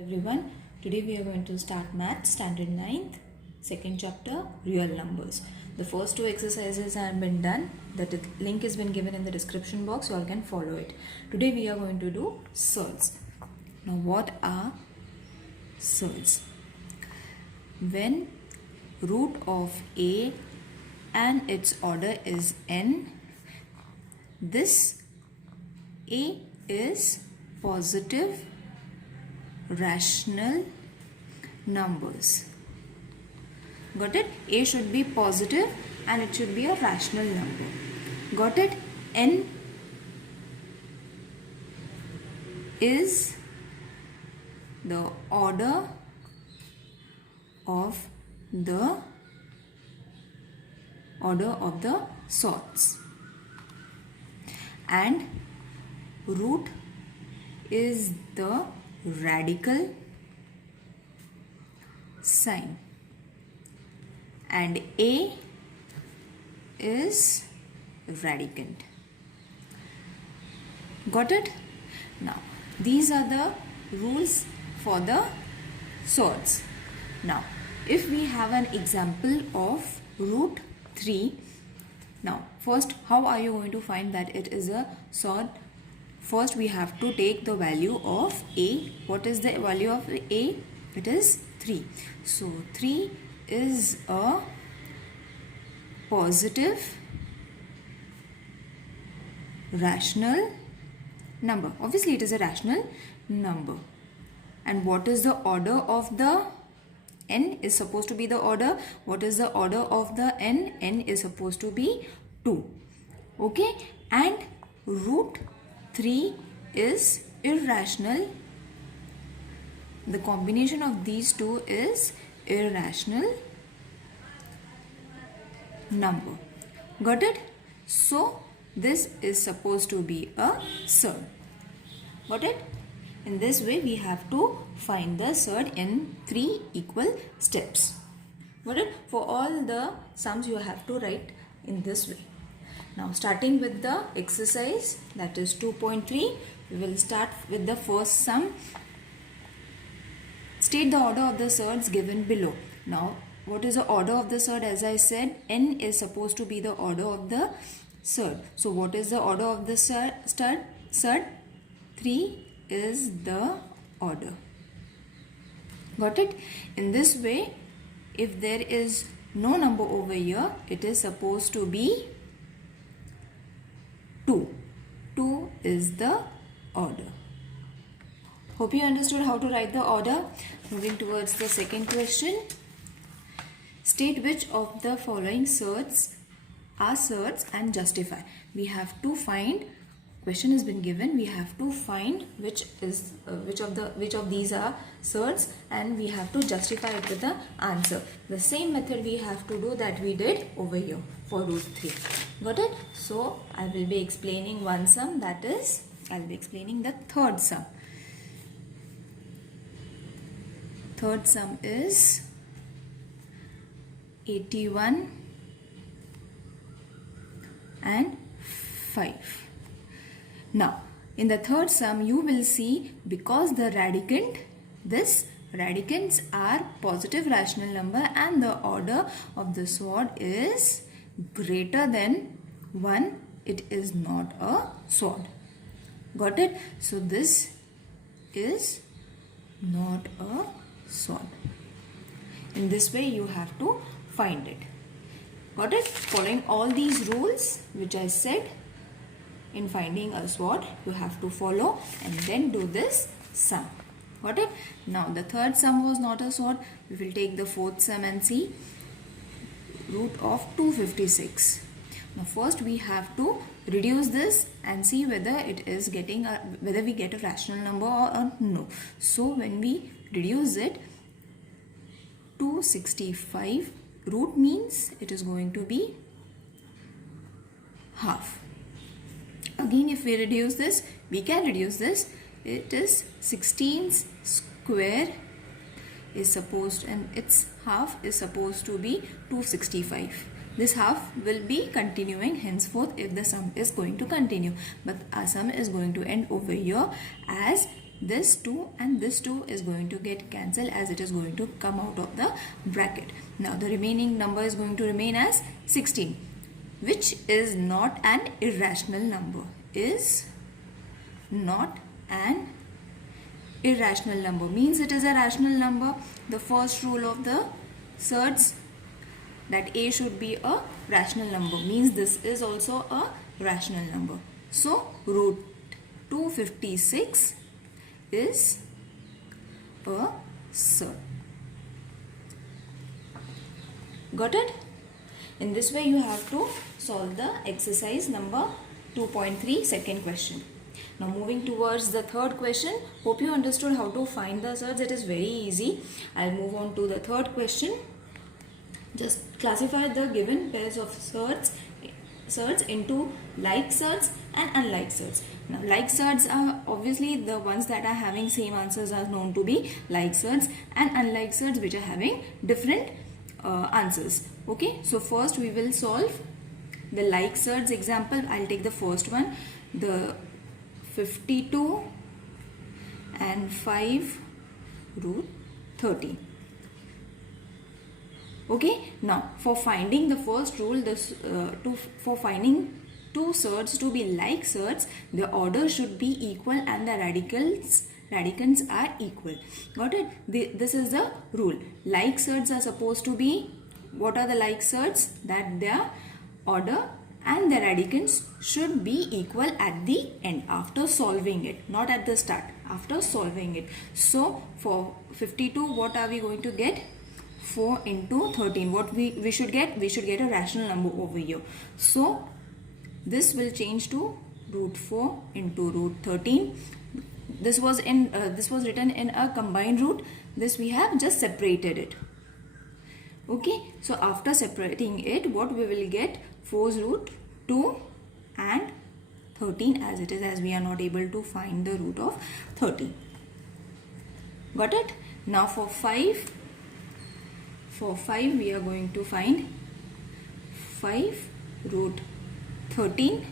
Everyone, today we are going to start math standard 9th, second chapter, real numbers. The first two exercises have been done. The link has been given in the description box. You all can follow it. Today we are going to do surds. Now what are surds? When root of a and its order is n, this a is positive rational numbers. Got it? A should be positive and it should be a rational number. Got it? N is the order of the sorts, and root is the radical sign, and A is radicand. Got it? Now these are the rules for the sorts. Now if we have an example of root 3, now first how are you going to find that it is a sort? First we have to take the value of a. What is the value of a? It is 3. So 3 is a positive rational number. Obviously it is a rational number. And what is the order of the n? Is supposed to be the order. What is the order of the n? N is supposed to be 2. Okay? And root 3 is irrational. The combination of these two is irrational number. Got it? So this is supposed to be a surd. Got it? In this way we have to find the surd in 3 equal steps. Got it? For all the sums you have to write in this way. Now starting with the exercise, that is 2.3, we will start with the first sum. State the order of the surds given below. Now what is the order of the surd? As I said, n is supposed to be the order of the surd. So what is the order of the surd? 3 is the order. Got it? In this way, if there is no number over here, it is supposed to be 2. 2 is the order. Hope you understood how to write the order. Moving towards the second question. State which of the following surds are surds and justify. We have to find, question has been given, we have to find which of these are surds, and we have to justify it with the answer. The same method we have to do that we did over here for root 3. Got it? So I will be explaining one sum, that is I will be explaining the third sum. Third sum is 81 and 5. Now in the third sum you will see, because the radicand, this radicands are positive rational number and the order of the sword is greater than 1, it is not a sword. Got it? So this is not a sword. In this way you have to find it. Got it? Following all these rules which I said in finding a sword, you have to follow and then do this sum. Got it? Now the third sum was not a sword. We will take the fourth sum and see. Root of 256. Now first we have to reduce this and see whether it is getting whether we get a rational number or no. So when we reduce it, 265 root means it is going to be half. Again, if we reduce this, we can reduce this. It is 16 square is supposed, and its half is supposed to be 265. This half will be continuing henceforth if the sum is going to continue. But our sum is going to end over here as this 2 and this 2 is going to get cancelled as it is going to come out of the bracket. Now the remaining number is going to remain as 16, which is not an irrational number. Is not an irrational number means it is a rational number. The first rule of the surds, that A should be a rational number, means this is also a rational number. So root 256 is a surd. Got it? In this way you have to solve the exercise number 2.3 second question. Now moving towards the third question. Hope you understood how to find the surds. It is very easy. I'll move on to the third question. Just classify the given pairs of surds into like surds and unlike surds. Now like surds are obviously the ones that are having same answers are known to be like surds, and unlike surds which are having different answers. Okay, so first we will solve the like surds example. I'll take the first one, the 52 and 5 root 30. Okay, now for finding the first rule, for finding two surds to be like surds, the order should be equal and the radicands are equal. Got it? This is the rule. Like surds are supposed to be, what are the like surds? That their order and the radicands should be equal at the end after solving it, not at the start, after solving it. So for 52, what are we going to get? 4 into 13. What we should get? We should get a rational number over here. So this will change to root 4 into root 13. This was written in a combined root. This we have just separated it. Okay, so after separating it, what we will get? 4's root 2 and 13 as it is, as we are not able to find the root of 13. Got it? Now for 5 we are going to find 5 root 13,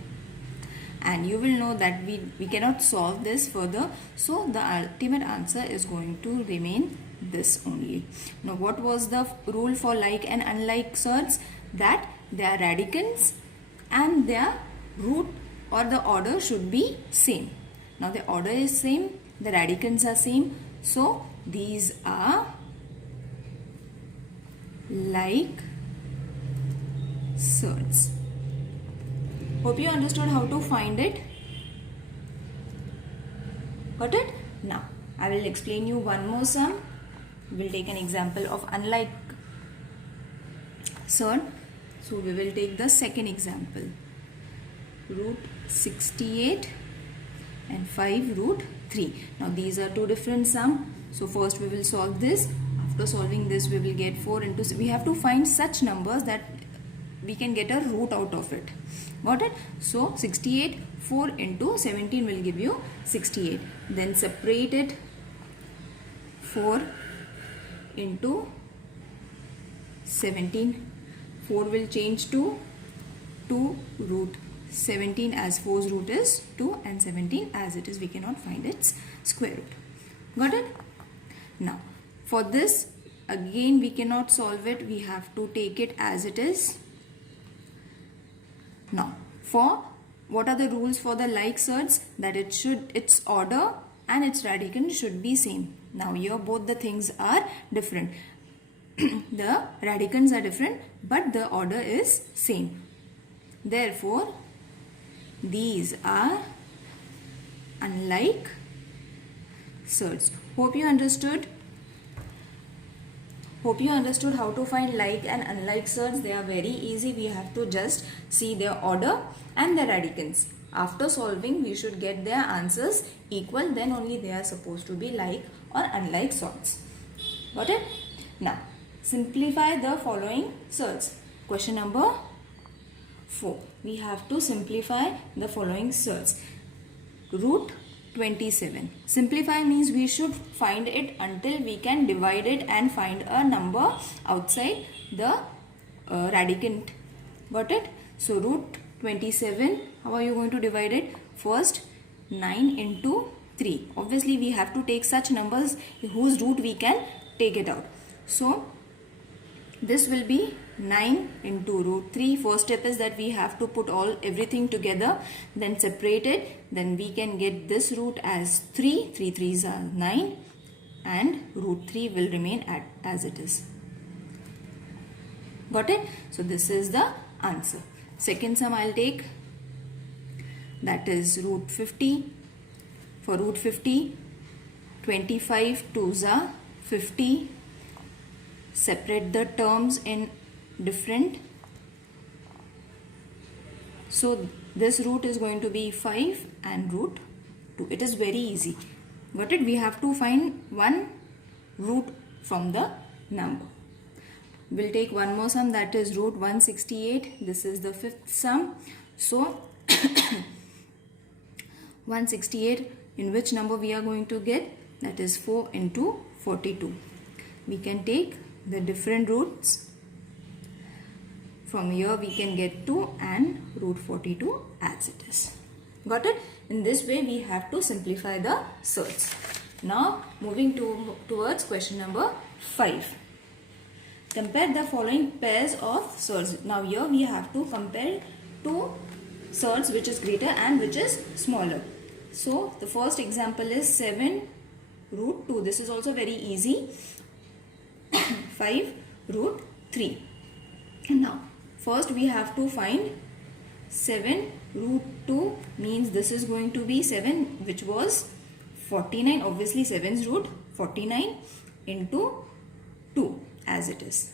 and you will know that we cannot solve this further, so the ultimate answer is going to remain this only. Now what was the rule for like and unlike surds? That their radicands and their root or the order should be same. Now the order is same, the radicands are same, so these are like surds. Hope you understood how to find it. Got it? Now I will explain you one more sum. We'll take an example of unlike surd. So we will take the second example, root 68 and 5 root 3. Now these are two different sums. So first we will solve this. After solving this, we will get 4 into, we have to find such numbers that we can get a root out of it. Got it? So 68, 4 into 17 will give you 68. Then separate it, 4 into 17. 4 will change to 2 root 17, as 4's root is 2 and 17 as it is, we cannot find its square root. Got it? Now for this again we cannot solve it, we have to take it as it is. Now for what are the rules for the like surds? That its order and its radicand should be same. Now here both the things are different. The radicands are different but the order is same. Therefore these are unlike surds. Hope you understood. Hope you understood how to find like and unlike surds. They are very easy. We have to just see their order and their radicands. After solving, we should get their answers equal. Then only they are supposed to be like or unlike surds. Got it? Now simplify the following surds. Question number 4. We have to simplify the following surds. Root 27. Simplify means we should find it until we can divide it and find a number outside the radicand. Got it? So root 27, how are you going to divide it? First 9 into 3. Obviously we have to take such numbers whose root we can take it out. So this will be 9 into root 3. First step is that we have to put everything together, then separate it. Then we can get this root as 3. 3 3s are 9 and root 3 will remain as it is. Got it? So this is the answer. Second sum I'll take, that is root 50. For root 50, 25 2s are 50. Separate the terms in different. So this root is going to be 5 and root 2. It is very easy. Got it? We have to find one root from the number. We'll take one more sum, that is root 168. This is the fifth sum. So 168, in which number we are going to get? That is 4 into 42. We can take the different roots. From here we can get 2 and root 42 as it is. Got it? In this way we have to simplify the surds. Now moving towards question number 5. Compare the following pairs of surds. Now here we have to compare two surds, which is greater and which is smaller. So the first example is 7 root 2. This is also very easy. 5 root 3. Now first we have to find 7 root 2, means this is going to be 7, which was 49. Obviously 7's root 49 into 2 as it is.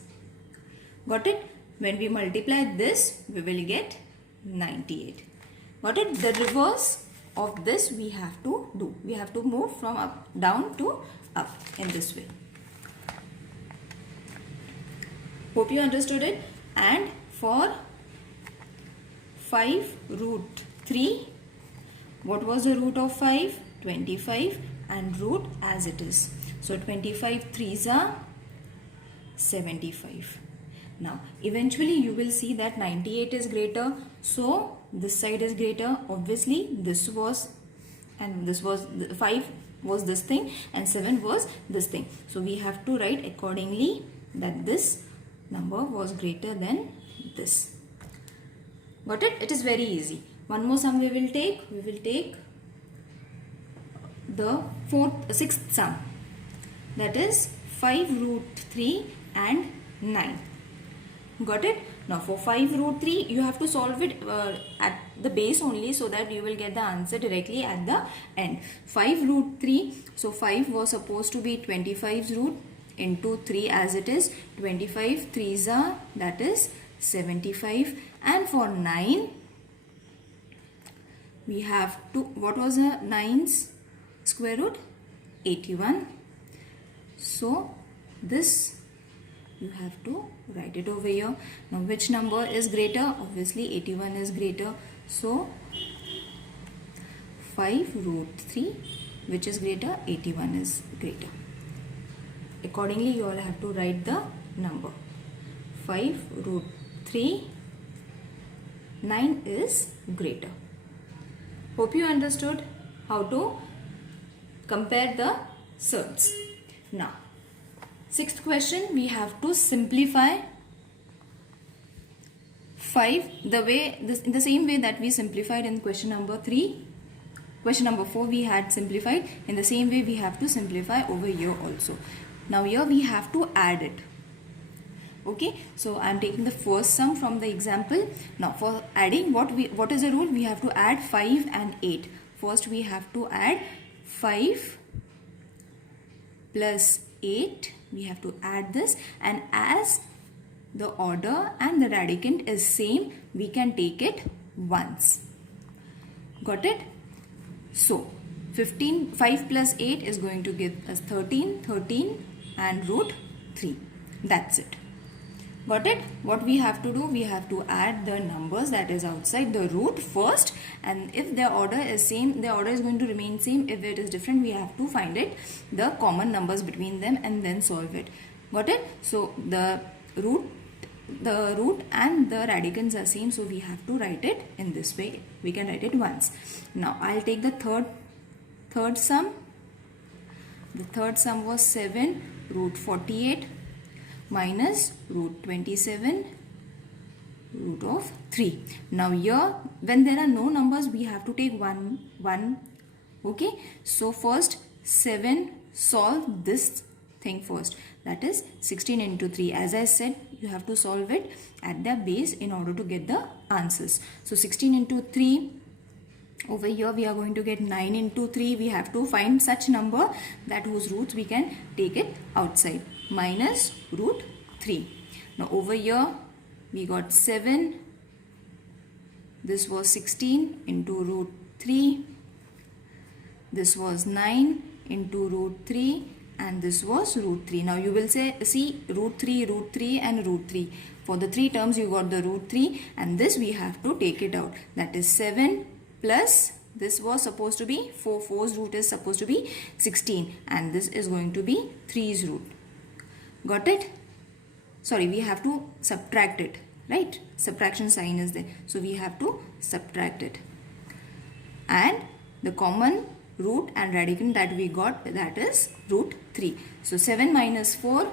Got it? When we multiply this, we will get 98. Got it? The reverse of this we have to do. We have to move from down to up in this way. Hope you understood it. And for 5 root 3, what was the root of 5? 25 and root as it is. So 25 3s are 75. Now eventually you will see that 98 is greater, so this side is greater. Obviously this was, and this was 5 was this thing and 7 was this thing. So we have to write accordingly that this number was greater than this. Got it? It is very easy. One more sum we will take. We will take the sixth sum, that is 5 root 3 and 9. Got it? Now for 5 root 3 you have to solve it at the base only, so that you will get the answer directly at the end. 5 root 3, so 5 was supposed to be 25's root into 3 as it is. 25 3s are, that is 75. And for 9 we have to, what was the 9's square root? 81. So this you have to write it over here. Now which number is greater? Obviously 81 is greater. So 5 root 3, which is greater? 81 is greater. Accordingly you all have to write the number. 5 root 3, 9 is greater. Hope you understood how to compare the surds. Now sixth question, we have to simplify 5 in the same way that we simplified in question number 3. Question number 4 we had simplified. In the same way we have to simplify over here also. Now here we have to add it. Okay, so I am taking the first sum from the example. Now for adding, what is the rule? We have to add 5 and 8. First we have to add 5 plus 8. We have to add this, and as the order and the radicand is same, we can take it once. Got it? So 5 plus 8 is going to give us 13 and root 3. That's it. Got it? What we have to do, we have to add the numbers that is outside the root first, and if their order is same, the order is going to remain same. If it is different, we have to find it, the common numbers between them, and then solve it. Got it? So the root and the radicands are same, so we have to write it in this way. We can write it once. Now I'll take the third third sum. The third sum was 7 root 48 minus root 27 root of 3. Now here, when there are no numbers, we have to take 1. Okay, so first 7, solve this thing first. That is 16 into 3. As I said, you have to solve it at the base in order to get the answers. So 16 into 3. Over here we are going to get 9 into 3. We have to find such number that whose roots we can take it outside. Minus root 3. Now over here we got 7. This was 16 into root 3. This was 9 into root 3. And this was root 3. Now you will see root 3 and root 3. For the 3 terms you got the root 3 and this we have to take it out. That is 7 plus this was supposed to be 4. 4's root is supposed to be 16 and this is going to be 3's root. Got it? Sorry, we have to subtract it, right? Subtraction sign is there. So we have to subtract it. And the common root and radicand that we got, that is root 3. So 7 minus 4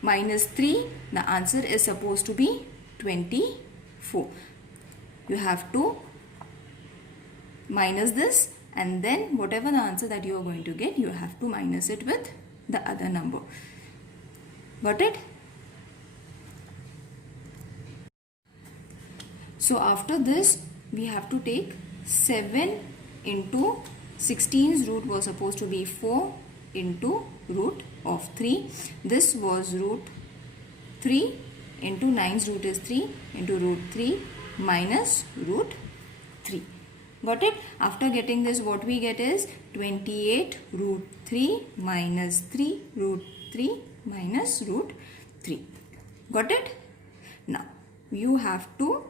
minus 3, the answer is supposed to be 24. You have to minus this and then whatever the answer that you are going to get, you have to minus it with the other number. Got it? So after this, we have to take 7 into 16's root was supposed to be 4 into root of 3. This was root 3 into 9's root is 3 into root 3 minus root 3. Got it? After getting this, what we get is 28 root 3 minus 3 root 3 minus root 3. Got it? Now, you have to,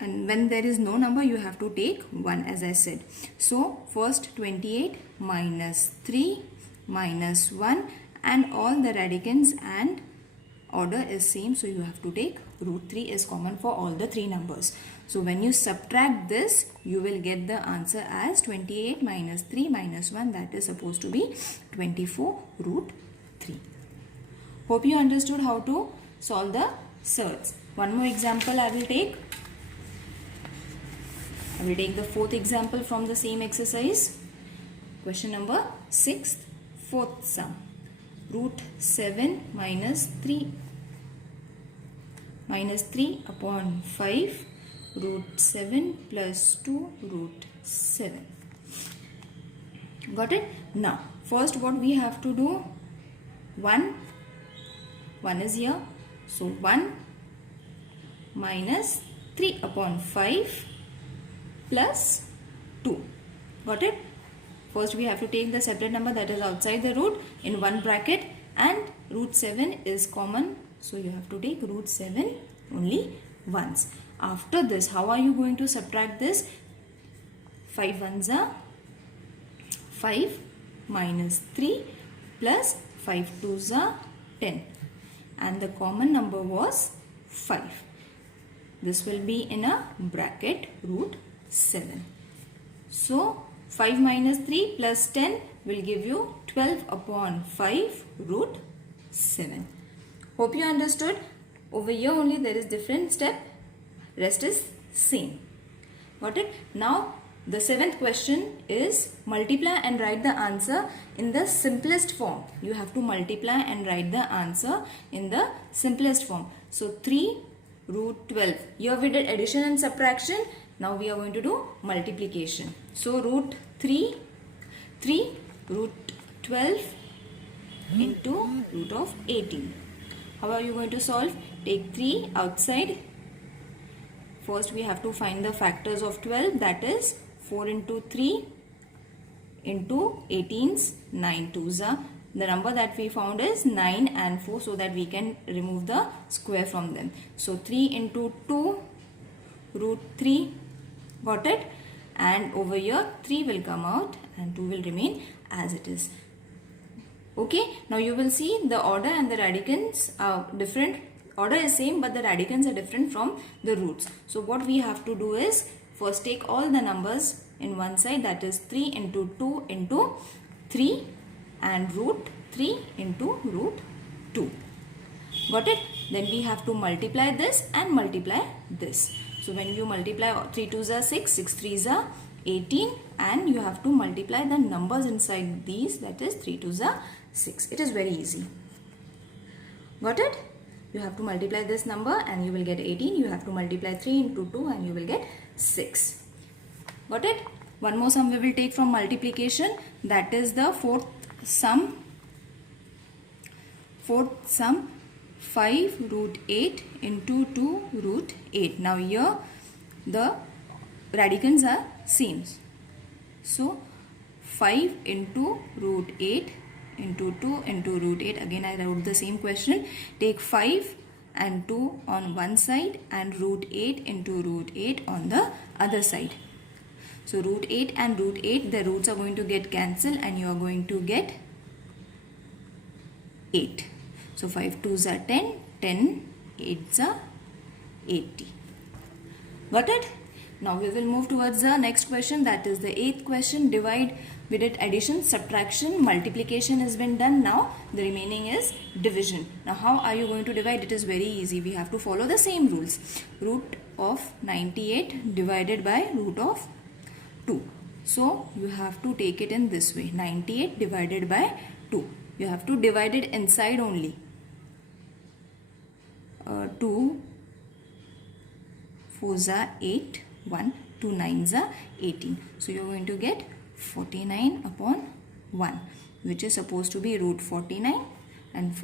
and when there is no number, you have to take 1 as I said. So, first 28 minus 3 minus 1 and all the radicands and order is same. So, you have to take root 3 is common for all the 3 numbers. So, when you subtract this, you will get the answer as 28 minus 3 minus 1, that is supposed to be 24 root 3. Hope you understood how to solve the surds. One more example I will take. I will take the fourth example from the same exercise. Question number 6, fourth sum. Root 7 minus 3 upon 5 root 7 plus 2 root 7. Got it? Now, first what we have to do, 1 is here. So, 1 minus 3 upon 5 plus 2. Got it? First we have to take the separate number that is outside the root in one bracket and root 7 is common. So, you have to take root 7 only once. After this, how are you going to subtract this? 5 ones are 5 minus 3 plus 5 twos are 10 and the common number was 5. This will be in a bracket root 7. So, 5 minus 3 plus 10 will give you 12 upon 5 root 7. Hope you understood. Over here only there is different step. Rest is same. Got it? Now, the 7th question is multiply and write the answer in the simplest form. You have to multiply and write the answer in the simplest form. So, 3 root 12. Here we did addition and subtraction. Now, we are going to do multiplication. So, root 3 root 12 into root of 18. How are you going to solve? Take 3 outside. First, we have to find the factors of 12. That is 4 into 3 into 18's 9 twos are. The number that we found is 9 and 4, so that we can remove the square from them. So, 3 into 2 root 3. Got it? And over here 3 will come out and 2 will remain as it is. Okay, now you will see the order and the radicands are different. Order is same but the radicands are different from the roots. So what we have to do is first take all the numbers in one side, that is 3 into 2 into 3 and root 3 into root 2. Got it? Then we have to multiply this and multiply this. So when you multiply 3 2s are 6, 6 3s are 18, and you have to multiply the numbers inside these, that is 3 2s are 6. It is very easy. Got it? You have to multiply this number and you will get 18. You have to multiply 3 into 2 and you will get 6. Got it? One more sum we will take from multiplication, that is the fourth sum. Fourth sum, 5 root 8 into 2 root 8. Now here the radicands are same. So 5 into root 8 into 2 into root 8. Again I wrote the same question. Take 5 and 2 on one side and root 8 into root 8 on the other side. So root 8 and root 8, the roots are going to get cancelled and you are going to get 8. So 5 2s are 10, 10 8s are 80. Got it? Now we will move towards the next question, that is the 8th question. Divide. We did addition, subtraction, multiplication has been done. Now the remaining is division. Now how are you going to divide? It is very easy. We have to follow the same rules. Root of 98 divided by root of 2. So you have to take it in this way. 98 divided by 2. You have to divide it inside only. 2 4s are 8, 1, 2 9s are 18. So you are going to get 49 upon 1, which is supposed to be root 49, and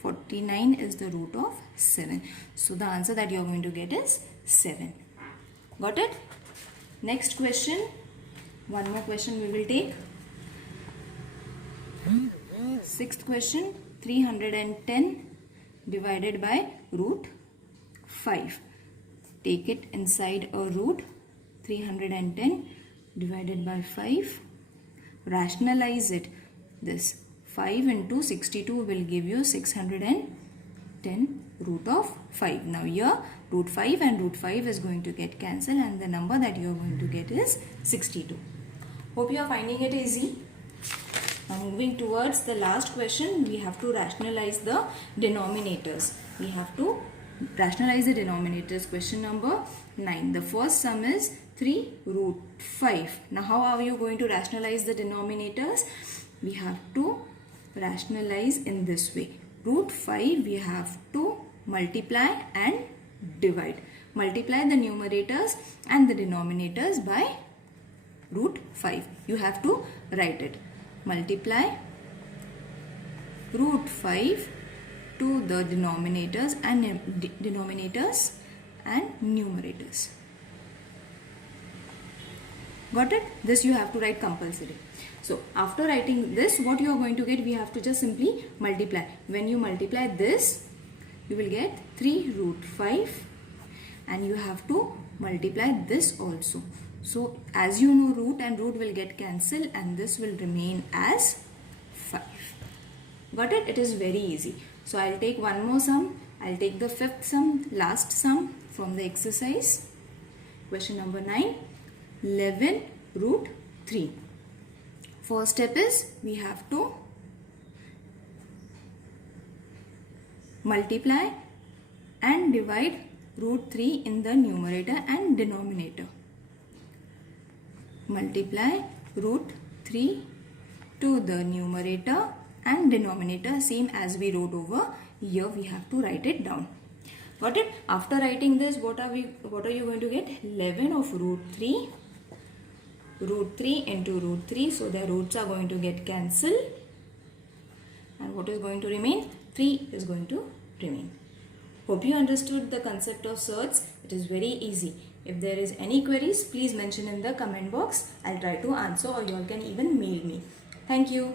49 is the root of 7. So the answer that you are going to get is 7. Got it? Next question. One more question we will take. 6th question. 310 divided by root 5. Take it inside a root. 310 divided by 5. Rationalize it. This 5 into 62 will give you 610 root of 5. Now here root 5 and root 5 is going to get cancelled and the number that you are going to get is 62. Hope you are finding it easy. Now moving towards the last question, we have to rationalize the denominators. We have to rationalize the denominators. Question number 9. The first sum is 3 root 5. Now how are you going to rationalize the denominators? We have to rationalize in this way. Root 5 we have to multiply and divide. Multiply the numerators and the denominators by root 5. You have to write it. Multiply root 5 to the denominators and numerators. Got it? This you have to write compulsory. So after writing this, what you are going to get, we have to just simply multiply. When you multiply this, you will get 3 root 5 and you have to multiply this also. So as you know, root and root will get cancelled and this will remain as 5. Got it? It is very easy. So I'll take one more sum. I'll take the 5th sum, last sum from the exercise. Question number 9. 11 root 3. First step is we have to multiply and divide root 3 in the numerator and denominator. Multiply root 3 to the numerator and denominator, same as we wrote over here. We have to write it down. Got it? After writing this, what are you going to get? 11 of root 3 into root 3. So the roots are going to get cancelled. And what is going to remain? 3 is going to remain. Hope you understood the concept of surds. It is very easy. If there is any queries, please mention in the comment box. I'll try to answer, or you all can even mail me. Thank you.